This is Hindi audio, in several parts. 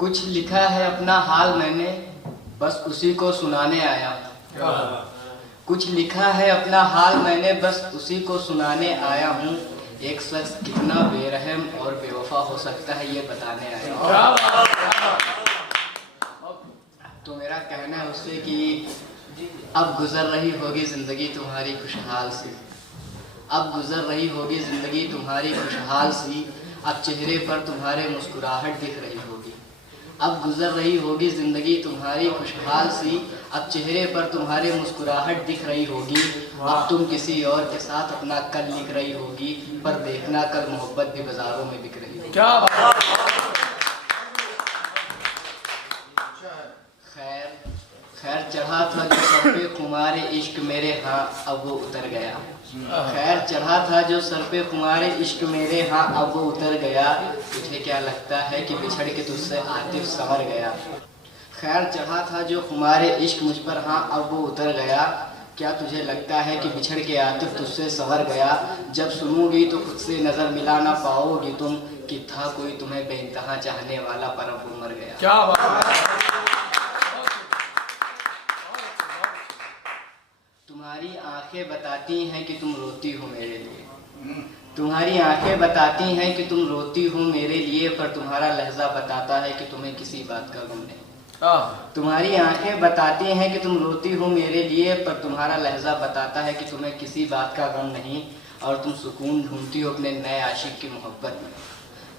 कुछ लिखा है अपना हाल मैंने, बस उसी को सुनाने आया हूँ। कुछ लिखा है अपना हाल मैंने, बस उसी को सुनाने आया हूँ। एक शख्स कितना बेरहम और बेवफा हो सकता है ये बताने आया हूँ। तो मेरा कहना है उससे कि अब गुजर रही होगी ज़िंदगी तुम्हारी खुशहाल सी, अब गुजर रही होगी ज़िंदगी तुम्हारी खुशहाल सी, अब चेहरे पर तुम्हारे मुस्कुराहट दिख रही होगी। अब गुजर रही होगी ज़िंदगी तुम्हारी खुशहाल सी, अब चेहरे पर तुम्हारे मुस्कुराहट दिख रही होगी। अब तुम किसी और के साथ अपना कल लिख रही होगी, पर देखना कल मोहब्बत भी बाजारों में बिक रही होगी। क्या बात। खैर चढ़ा था जो सर पे खुमारे इश्क मेरे, हाँ अब वो उतर गया। खैर चढ़ा था जो सर पे खुमारे इश्क मेरे, हाँ अब वो उतर गया। तुझे क्या लगता है कि बिछड़ के तुझसे आतिफ संवर गया। खैर चढ़ा था जो खुमारे इश्क मुझ पर, हाँ अब वो उतर गया। क्या तुझे लगता है कि बिछड़ के आतिफ तुझसे संवर गया। जब सुनोगी तो खुद से नजर मिला ना पाओगी तुम, कि था कोई तुम्हें बेइंतहा चाहने वाला पर अब वो मर गया। क्या बात। तुम्हारी आंखें बताती हैं कि तुम रोती हो मेरे लिए, तुम्हारी आंखें बताती हैं कि तुम रोती हो मेरे लिए, पर तुम्हारा लहजा बताता है कि तुम्हें किसी बात का गम नहीं। तुम्हारी आंखें बताती हैं कि तुम रोती हो मेरे लिए, पर तुम्हारा लहजा बताता है कि तुम्हें किसी बात का गम नहीं। और तुम सुकून ढूंढती हो अपने नए आशिक की मोहब्बत में,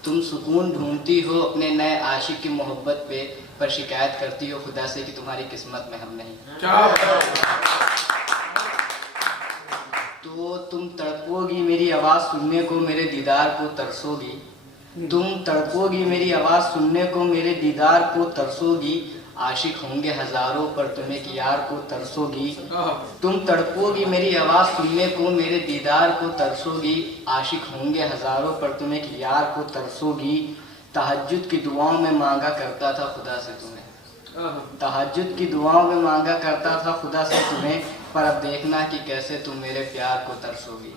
तुम सुकून ढूंढती हो अपने नए आशिक की मोहब्बत पे, पर शिकायत करती हो खुदा से कि तुम्हारी किस्मत में हम नहीं। तो तुम तड़पोगी मेरी आवाज़ सुनने को, मेरे दीदार को तरसोगी। तुम तड़पोगी मेरी आवाज़ सुनने को, मेरे दीदार को तरसोगी। आशिक होंगे हजारों पर तुम एक यार को तरसोगी। तुम तड़पोगी मेरी आवाज़ सुनने को, मेरे दीदार को तरसोगी। आशिक होंगे हजारों पर तुम एक यार को तरसोगी। तहज्जुद की दुआओं में मांगा करता था खुदा से तुम्हें, तहज्जुद की दुआओं में मांगा करता था खुदा से तुम्हें, पर अब देखना कि कैसे तुम मेरे प्यार को तरसोगी।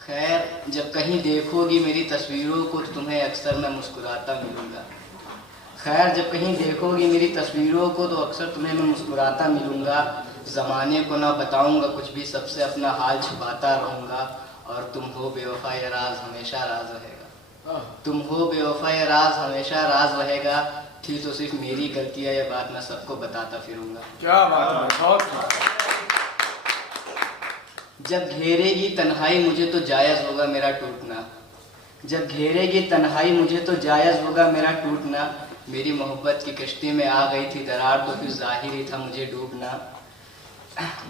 खैर जब कहीं देखोगी मेरी तस्वीरों को तो तुम्हें अक्सर मैं मुस्कुराता मिलूंगा। खैर जब कहीं देखोगी मेरी तस्वीरों को तो अक्सर तुम्हें मैं मुस्कुराता मिलूंगा। ज़माने को ना बताऊंगा कुछ भी, सबसे अपना हाल छुपाता रहूंगा। और तुम हो बेवफा ये राज हमेशा राज रहेगा, तुम हो बेवफा ये राज हमेशा राज रहेगा। थी तो सिर्फ मेरी गलती है, ये बात मैं सबको बताता फिरूंगा। क्या बात है। जब घेरेगी तन्हाई मुझे तो जायज़ होगा मेरा टूटना, जब घेरेगी तन्हाई मुझे तो जायज़ होगा मेरा टूटना। मेरी मोहब्बत की कश्ती में आ गई थी दरार, तो फिर जाहिर ही था मुझे डूबना।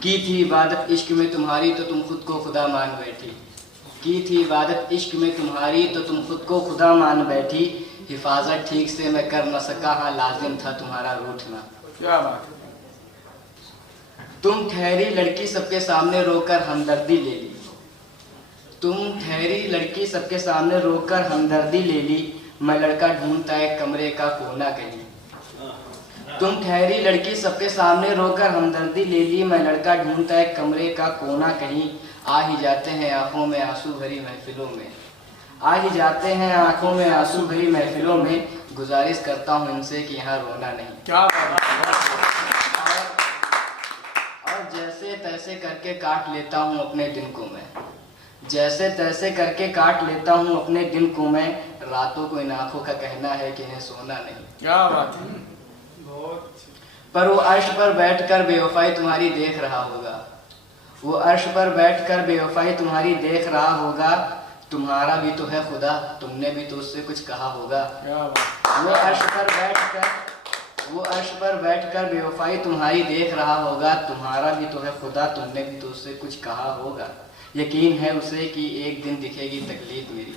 की थी इबादत इश्क में तुम्हारी तो तुम खुद को खुदा मान बैठी, की थी इबादत इश्क में तुम्हारी तो तुम खुद को खुदा मान बैठी। हिफाजत ठीक से मैं कर न सका, हाँ लाजिम था तुम्हारा रूठना। क्या बात। तुम ठहरी लड़की सबके सामने रोकर हमदर्दी ले ली, तुम ठहरी लड़की सबके सामने रोकर हमदर्दी ले ली। मैं लड़का ढूंढता एक कमरे का कोना कहीं, तुम ठहरी लड़की सबके सामने रोकर हमदर्दी ले ली। मैं लड़का ढूंढता एक कमरे का कोना कहीं। आ ही जाते हैं आंखों में आंसू भरी महफिलों में, आ ही जाते हैं आंखों में आंसू भरी महफिलों में। गुजारिश करता हूँ इनसे कि यहाँ रोना नहीं। क्या और जैसे तैसे करके काट लेता हूँ अपने दिन को मैं, जैसे तैसे करके काट लेता हूँ अपने दिन को मैं। रातों को इन आंखों का कहना है कि इन्हें सोना नहीं। क्या बात है। पर वो अर्श पर बैठकर बेवफाई तुम्हारी देख रहा होगा, वो अर्श पर बैठकर बेवफाई तुम्हारी देख रहा होगा। तुम्हारा भी तो है खुदा, तुमने भी तो उससे कुछ कहा होगा। वो अर्श पर बैठकर बेवफाई तुम्हारी देख रहा होगा। तुम्हारा भी तो है खुदा, तुमने भी तो उससे कुछ कहा होगा। यकीन है उसे कि एक दिन दिखेगी तकलीफ मेरी,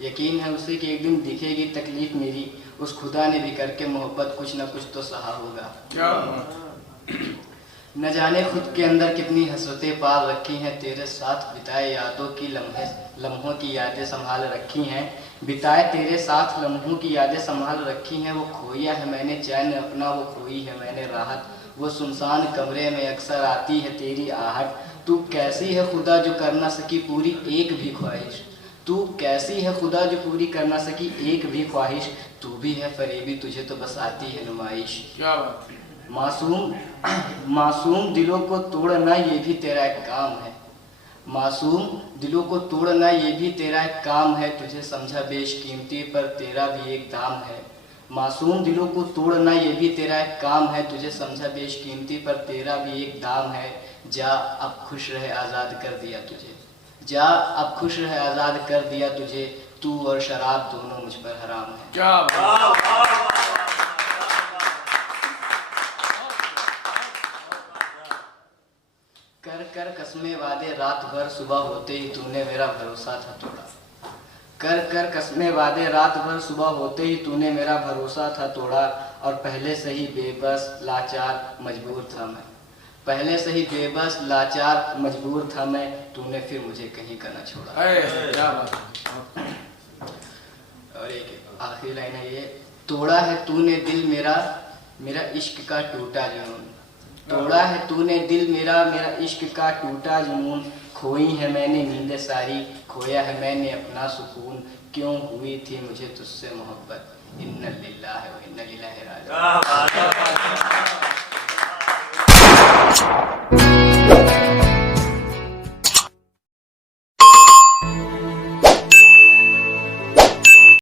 यकीन है उसे कि एक दिन दिखेगी तकलीफ मेरी। उस खुदा ने भी करके मोहब्बत कुछ न कुछ तो सहा होगा। न जाने खुद के अंदर कितनी हसरतें पाल रखी हैं, तेरे साथ बिताए यादों की लम्हों की यादें संभाल रखी हैं। बिताए तेरे साथ लम्हों की यादें संभाल रखी हैं। वो खोया है मैंने चैन अपना, वो खोई है मैंने राहत। वो सुनसान कमरे में अक्सर आती है तेरी आहट। तू कैसी है खुदा जो कर ना सकी पूरी एक भी ख्वाहिश, तू कैसी है खुदा जो पूरी कर ना सकी एक भी ख्वाहिश, तू भी है फरेबी तुझे तो बस आती है नुमाइश। क्या बात है। मासूम दिलों को तोड़ना ये भी तेरा एक काम है, मासूम दिलों को तोड़ना ये भी तेरा एक काम है, तुझे समझा बेशकीमती पर तेरा भी एक दाम है। मासूम दिलों को तोड़ना ये भी तेरा एक काम है, तुझे समझा बेशकीमती पर तेरा भी एक दाम है। जा अब खुश रहे आज़ाद कर दिया तुझे, जा अब खुश रहे आज़ाद कर दिया तुझे, तू और शराब दोनों मुझ पर हराम है। क्या बात। कर कर कसमें वादे रात भर सुबह होते ही तूने मेरा भरोसा था तोड़ा, कर कर कसमें वादे रात भर सुबह होते ही तूने मेरा भरोसा था तोड़ा। और पहले से ही बेबस लाचार मजबूर था मैं, पहले से ही बेबस लाचार मजबूर था मैं, तूने फिर मुझे कहीं का न छोड़ा। क्या बात है। और एक आखिरी लाइन है ये, तोड़ा है तूने दिल मेरा, मेरा इश्क का टूटा जुनून, तोड़ा है तूने दिल मेरा, मेरा इश्क का टूटा जुनून। खोई है मैंने नींदें सारी, खोया है मैंने अपना सुकून, क्यों हुई थी मुझे तुझसे मोहब्बत, इन्ना लिल्लाहि व इन्ना इलैहि राजिऊन।